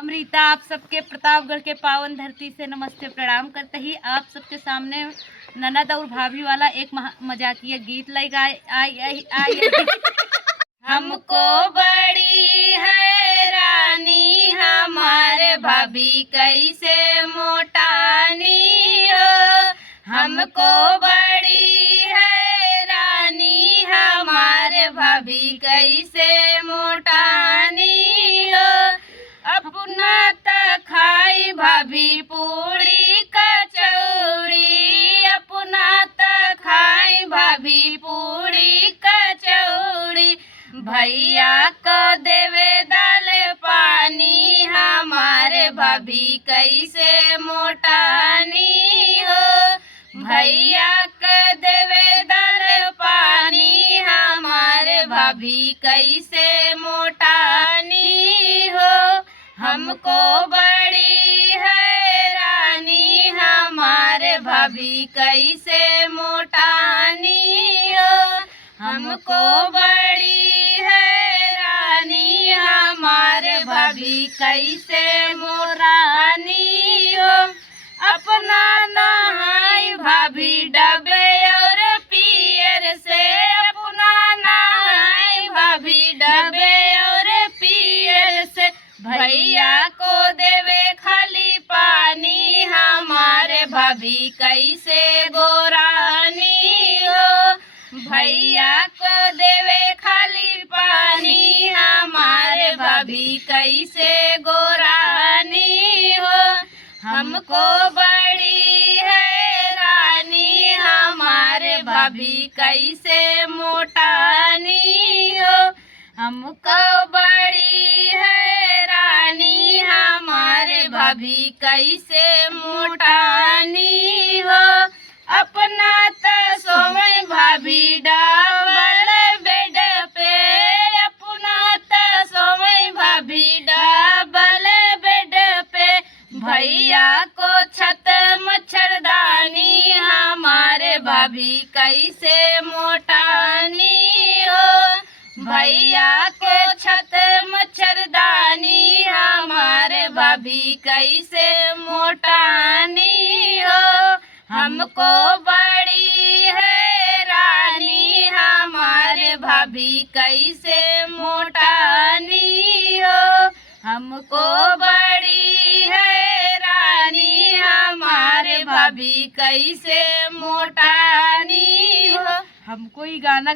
अमृता आप सबके प्रतापगढ़ के पावन धरती से नमस्ते प्रणाम करते ही आप सबके सामने ननद और भाभी वाला एक मजाकिया गीत लाई गाय आई आई आई हमको बड़ी हैरानी हमारे भाभी कैसे मोटानी हो। हमको बड़ी हैरानी हमारे भाभी कैसे मोटानी हो। अपना त खाई भाभी पूरी कचौड़ी, अपना त खाई भाभी पूरी कचौड़ी। भैया को देवे दाल पानी हमारे भाभी कैसे मोटानी हो। भैया को देवे दाल पानी हमारे भाभी कैसे मोटानी हो। हमको बड़ी हैरानी हमारे भाभी कैसे मोटानी हो। हमको बड़ी हैरानी हमारे भाभी कैसे मोटानी हो। अपना नहाई भाभी डबे और पियर से, अपना नहाई भाभी डबे और पियर से। भैया को देवे खाली पानी हमारे भाभी कैसे गोरानी हो। भैया को देवे खाली पानी हमारे भाभी कैसे गोरानी हो। हमको बड़ी हैरानी हमारे भाभी कैसे मोटानी हो। हमको बड़ी हैरानी हमारे भाभी कैसे मोटानी हो। अपना त सोवई भाभी डबल बेड पे, अपना त सोवई भाभी डबल बेड पे। भैया को छत मच्छरदानी हमारे भाभी कैसे मोटानी हो। भैया को छत मच्छरदानी हमारे भाभी कैसे मोटानी हो। हमको बड़ी हैरानी हमारे भाभी कैसे मोटानी हो। हमको बड़ी हैरानी हमारे भाभी कैसे मोटानी हो। हमको ही गाना